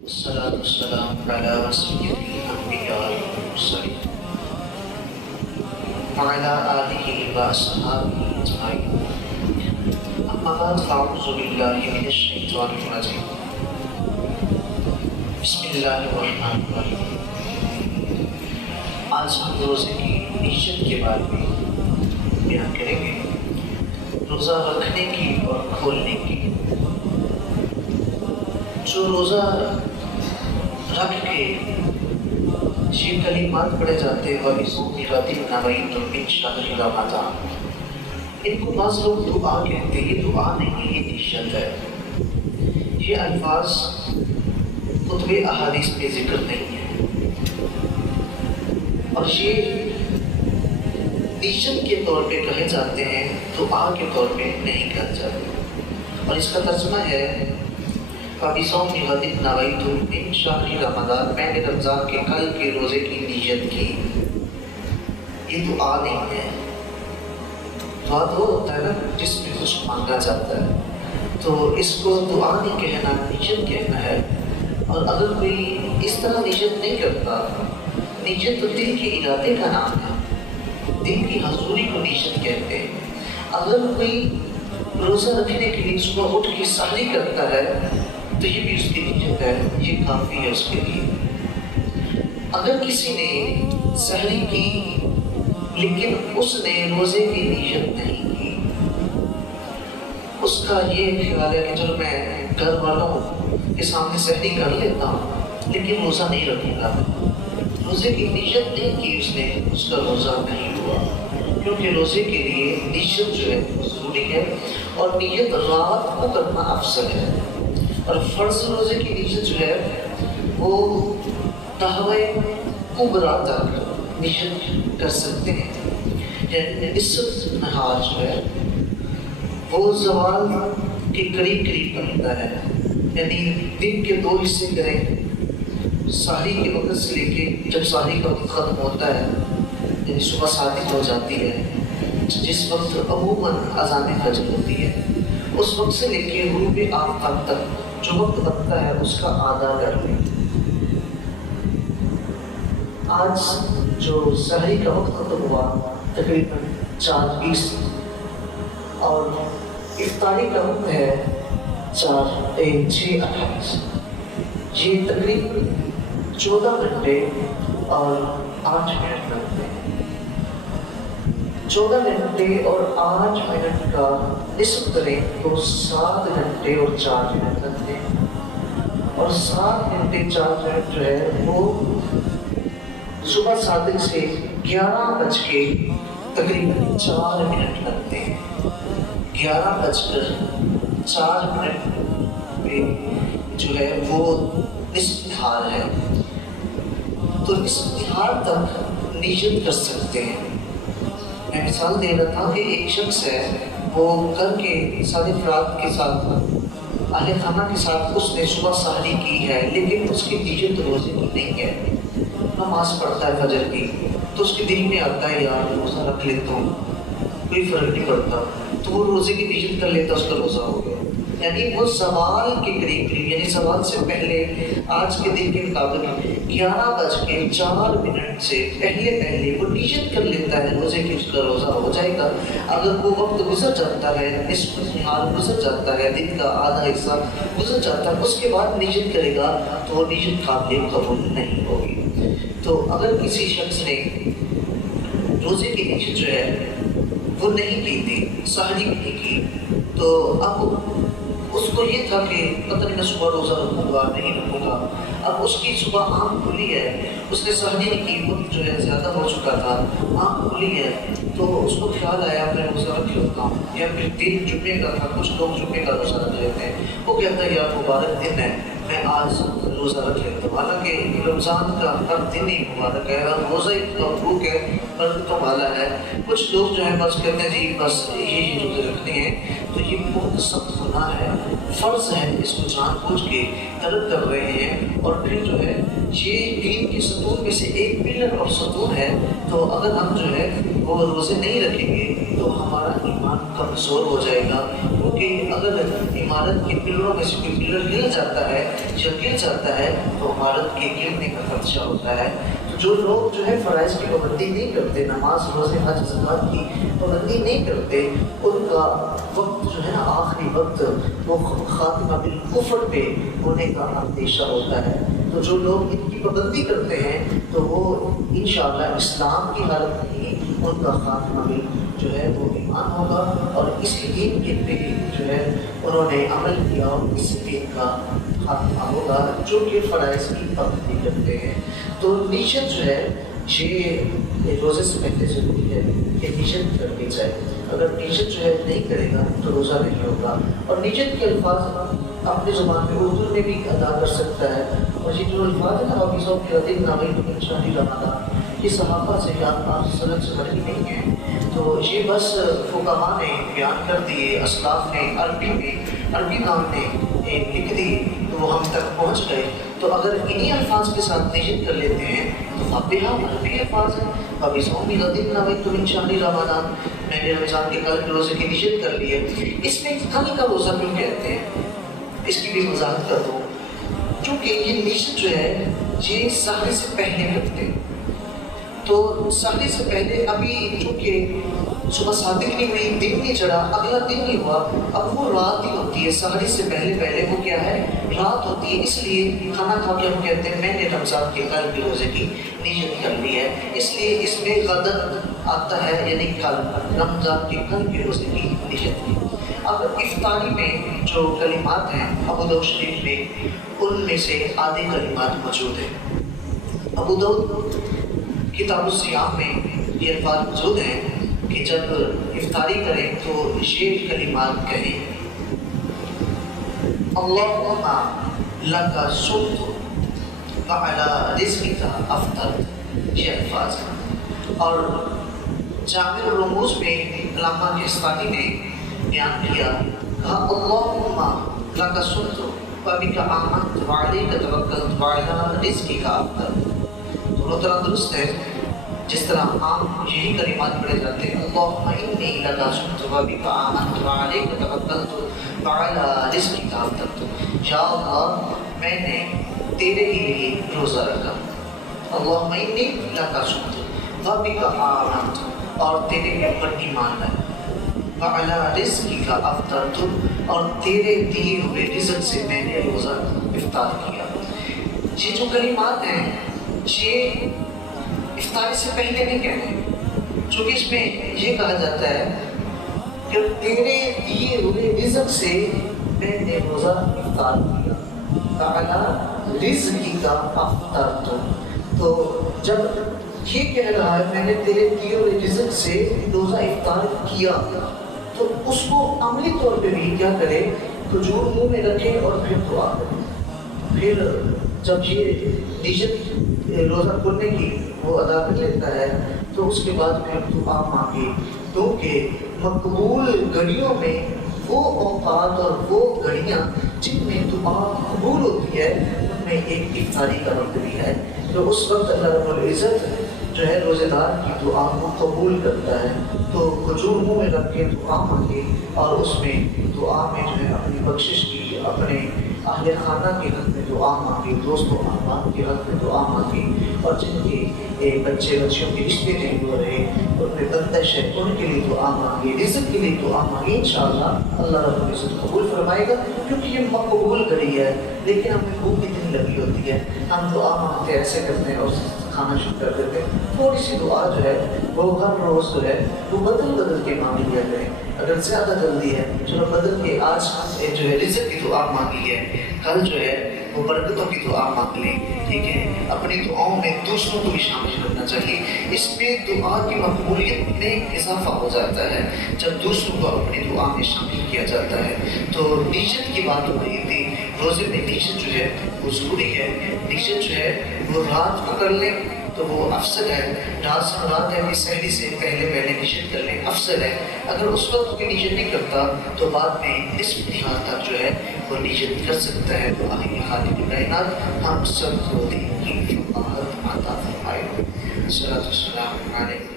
والصلاة والسلام على سيد الأنبياء والمرسلين وعلى آله وأصحابه أجمعين. أما بعد فأعوذ بالله من الشيطان الرجيم. بسم الله الرحمن الرحيم. آج ہم روزے کی نیت کے بارے میں بیان کریں گے، روزہ رکھنے کی اور کھولنے کی۔ جو روزہ رکھ کے یہ کلمات پڑھے جاتے ہیں وَبِصَوْمِ غَدٍ نَوَيْتُ مِنْ شَهْرِ رَمَضَانَ، ان کو بعض لوگ دعا کہتے ہیں۔ یہ دعا نہیں، یہ نیت ہے۔ یہ الفاظ کتب احادیث میں ذکر نہیں ہے، اور یہ نیت کے طور پہ کہے جاتے ہیں، دعا کے طور پہ نہیں کہے جاتے۔ اور اس کا ترجمہ ہے وَبِصَوْمِ غَدٍ نَوَيْتُ مِنْ شَهْرِ رَمَضَانَ، میں نے رمضان کے کل کے روزے کی نیت کی۔ یہ دعا نہیں ہے۔ دعا تو ہوتا ہے نا جس میں کچھ مانگا جاتا ہے، تو اس کو دعا نہیں کہنا، نیت کہنا ہے۔ اور اگر کوئی اس طرح نیت نہیں کرتا، نیت تو دل کے ارادے کا نام ہے، دل کی حضوری کو نیت کہتے ہیں۔ اگر کوئی روزہ رکھنے کے لیے صبح اٹھ کے سحری کرتا ہے تو یہ بھی اس کی نیت ہے، یہ کافی ہے اس کے لیے۔ اگر کسی نے سحری کی لیکن اس نے روزے کی نیت نہیں کی، اس کا یہ خیال ہے کہ چلو میں گھر والوں کے سامنے سحری کر لیتا ہوں لیکن روزہ نہیں رکھوں گا، روزے کی نیت نہیں کی اس نے، اس کا روزہ نہیں ہوا، کیونکہ روزے کے لیے نیت جو ہے ضروری ہے، اور نیت رات کو کرنا افضل ہے۔ اور فرض روزے کی نیت جو ہے وہ تہوئے کبریٰ تک نیت کر سکتے ہیں، یعنی نصف نہار جو ہے وہ زوال کے قریب قریب بنتا ہے، یعنی دن کے 2 حصے کریں، سحری کے وقت سے لے کے جب سحری کا وقت ختم ہوتا ہے، یعنی صبح صادق ہو جاتی ہے، جس وقت عموماً اذان فجر ہوتی ہے، اس وقت سے لے کے غروب آفتاب تک جو وقت بنتا ہے اس کا آدھا کر لیں۔ آج جو سحری کا وقت ختم ہوا تقریباً 4:20 اور افطاری کا وقت ہے 6:28، یہ تقریباً 14 گھنٹے اور 8 منٹ لگتے ہیں۔ 14 گھنٹے اور 8 منٹ کا نصف کریں تو 7 گھنٹے اور 4 منٹ لگتے ہیں، اور 7 گھنٹے 4 منٹ جو ہے وہ صبح صادق سے 11:00 تقریباً 4 منٹ لگتے ہیں۔ 11:04 پہ جو ہے وہ نصف نہار ہے، تو نصف نہار تک نیت کر سکتے ہیں۔ میں مثال دے رہا تھا کہ ایک شخص ہے، وہ گھر کے سارے افراد کے ساتھ، اہل خانہ کے ساتھ اس نے صبح سحری کی ہے، لیکن اس کی نیت روزے کی نہیں ہے، نماز پڑھتا ہے فجر کی، تو اس کے دل میں آتا ہے یار روزہ رکھ لیتا ہوں، کوئی فرق نہیں پڑتا، تو وہ روزے کی نیت کر لیتا، اس کا روزہ ہو گیا۔ یعنی وہ زوال کے قریب قریب، یعنی زوال سے پہلے آج کے دن کے مطابق 11:04 سے پہلے وہ نیت کر لیتا ہے روزے کی، اس کا روزہ ہو جائے گا۔ اگر وہ وقت گزر جاتا ہے، نصف نہار گزر جاتا ہے، دن کا آدھا حصہ گزر جاتا ہے، اس کے بعد نیت کرے گا تو وہ نیت قابل قبول نہیں ہوگی۔ تو اگر کسی شخص نے روزے کی نیت جو ہے وہ نہیں کی تھی، سحری بھی نہیں کی، تو اب اس کو یہ تھا کہ پتہ نہیں میں صبح روزہ رکھوں گا نہیں رکھوں گا۔ اب اس کی صبح آنکھ کھلی ہے، اس نے سحری کی، وقت جو ہے زیادہ ہو چکا تھا، آنکھ کھلی ہے، تو اس کو خیال آیا میں روزہ رکھ لیتا ہوں، یا پھر دن جمعے کا تھا، کچھ لوگ جمعے کا روزہ رکھ لیتے ہیں، وہ کہتا ہے یار مبارک دن ہے میں آج روزہ رکھ لیتا ہوں، حالانکہ رمضان کا ہر دن ہی مبارک ہے اور روزہ ہی مبروک ہے، فرض تو والا ہے۔ کچھ لوگ جو ہے بس کہتے ہیں جی بس یہی روزے رکھنے ہیں، تو یہ بہت سخت گناہ ہے۔ فرض ہے اس کو جان بوجھ کے غلط کر رہے ہیں، اور پھر جو ہے یہ دین کے ستون میں سے ایک پلر اور ستون ہے، تو اگر ہم جو ہے وہ روزے نہیں رکھیں گے تو ہمارا ایمان کمزور ہو جائے گا، کیونکہ اگر عمارت کے پلروں میں سے کوئی پلر ہل جاتا ہے یا گر جاتا ہے تو عمارت کے گرنے کا خدشہ ہوتا ہے۔ تو جو لوگ جو ہے فرائض کی پابندی نہیں کرتے، نماز روزے حج زکوٰۃ کی پابندی نہیں کرتے، ان کا وقت جو ہے نا آخری وقت وہ خاتمہ بالکفر پہ ہونے کا اندیشہ ہوتا ہے۔ تو جو لوگ ان کی پابندی کرتے ہیں تو وہ انشاءاللہ اسلام کی حالت میں ہی ان کا خاتمہ بھی جو ہے وہ ایمان ہوگا، اور اس دین کے پہ جو ہے انہوں نے عمل کیا اور اس دین کا خاتمہ ہوگا جو کہ فرائض کی پابندی کرتے ہیں۔ تو نیت جو ہے یہ روزے سے پہلے ضروری ہے کہ نیت کرنی جائے، اگر نیت جو ہے نہیں کرے گا تو روزہ نہیں ہوگا۔ اور نیت کے الفاظ اپنی زبان میں اردو میں بھی ادا کر سکتا ہے، اور یہ جو الفاظ ہیں نا ابھی سب کے عدیب نامی من شہر رمضان، یہ صحابہ سے یا آپ سند سے بڑی نہیں ہیں، تو یہ بس فقہا نے بیان کر دیے، اسلاف نے عربی نام نے لکھ دی تو وہ ہم تک پہنچ گئے۔ تو اگر انہی الفاظ کے ساتھ نیت کر لیتے ہیں تو فاتحہ عربی الفاظ ہیں، ابھی سومی غدین نویت من شہر رمضان، میں نے رمضان کے کل کے روزے کی نیت کر لی ہے۔ اس میں کل کا روزہ کیوں کہتے ہیں اس کی بھی وضاحت کر دوں، کیونکہ یہ نیت جو ہے یہ سحر سے پہلے کرتے ہیں، تو سحر سے پہلے ابھی چونکہ صبح صادق نہیں ہوئی، دن نہیں چڑھا، اگلا دن نہیں ہوا، اب وہ رات ہی ہوتی ہے، سحر سے پہلے وہ کیا ہے رات ہوتی ہے، اس لیے کھانا کھا کے ہم کہتے ہیں میں نے رمضان کے کل کے روزے کی نیت کر لی ہے، اس لیے اس میں غدر آتا ہے، یعنی کل رمضان کے کل کے روزے کی نیت کی۔ اب افطاری میں جو کلمات ہیں ابو داؤد شریف میں ان میں سے آدھے کلمات موجود ہیں۔ ابو داؤد کتاب الصیام میں یہ الفاظ موجود ہیں کہ جب افطاری کریں تو یہ کلمات کہیں، اللہم لک صمت وعلی رزقک افطرت، یہ الفاظ ہیں۔ اور جامع الرموز میں علامہ کشتانی نے بیان کیا، کہا اللہم لک صمت وبک آمنت وعلیک توکلت وعلی رزقک افطرت۔ دونوں طرح درست ہے، جس طرح عام یہی کلمات پڑھے جاتے ہیں، اللہم انی لک صمت وبک آمنت وعلیک توکلت وعلی رزقک افطرت، یا اللہ میں نے تیرے ہی لیے روزہ رکھا، اللہم انی لک صمت وبک آمنت، اور تیرے اوپر ایمان ہے، وعلی رزقک افطرت، اور تیرے دیے ہوئے رزق سے میں نے روزہ افطار کیا۔ یہ جو کلمات ہیں یہ افطاری سے پہلے نہیں کہنے، چونکہ اس میں یہ کہا جاتا ہے کہ تیرے دیے ہوئے رزق سے میں نے روزہ افطار کیا، وعلی رزقک افطرت، تو جب یہ کہہ رہا ہے میں نے تیرے دیے ہوئے رزق سے روزہ افطار کیا، تو اس کو عملی طور پہ بھی کیا کرے، کھجور منہ میں رکھے اور پھر دعا کرے۔ پھر جب یہ نیت روزہ کھولنے کی وہ ادا کر لیتا ہے تو اس کے بعد پھر دعا مانگے، کیونکہ مقبول گھڑیوں میں وہ اوقات اور وہ گھڑیاں جن میں دعا قبول ہوتی ہے ان میں ایک افطاری کا وقت بھی ہے، تو اس وقت اللہ رب العزت جو ہے روزے دار کی دعا کو قبول کرتا ہے۔ تو کھجور منہ میں رکھ کے دعا مانگے، اور اس میں دعا میں جو ہے اپنی بخشش کی، اپنے اہل خانہ کے حق میں دعا مانگے، دوست و احباب کے حق میں دعا مانگے، اور جن کے بچے بچیوں کے رشتے نہیں ہو رہے، ان میں بندش ہے، ان کے لیے دعا مانگے، رزق کے لیے دعا مانگے، انشاءاللہ اللہ رب العزت قبول فرمائے گا، کیونکہ یہ مقبول گھڑی ہے۔ لیکن ہمیں بھوک اتنی لگی ہوتی ہے، ہم دعا مانگتے ہیں ایسے کرتے ہیں اور کھانا شروع کر دیتے ہیں۔ تھوڑی سی دعا جو ہے وہ ہر روز جو ہے وہ بدل کے مانگی لیا کریں، اگر زیادہ جلدی ہے چلو بدل کے آج جو ہے رزق کی دعا مانگی ہے، کل جو ہے وہ برکتوں کی دعا مانگ لیں، ٹھیک ہے۔ اپنی دعاؤں میں دوسروں کو بھی شامل کرنا چاہیے، اس میں دعا کی مقبولیت میں اضافہ ہو جاتا ہے جب دوسروں کو اپنی دعا میں شامل کیا جاتا ہے۔ تو نیت کی بات ہو رہی تھی، روزے میں نیت جو ہے وہ ضروری ہے، نیت جو ہے وہ رات کو کر لیں تو وہ افضل ہے. رات سے مراد ہے کہ سحری سے پہلے نیت کر لیں، افضل ہے. اگر اس وقت کوئی نیت نہیں کرتا تو بعد میں اس امتحان تک جو ہے وہ نیت کر سکتا ہے. تو آئیے خالق کائنات ہم سب کو دین کی فقاہت عطا فرمائے. الصلاۃ والسلام علیکم.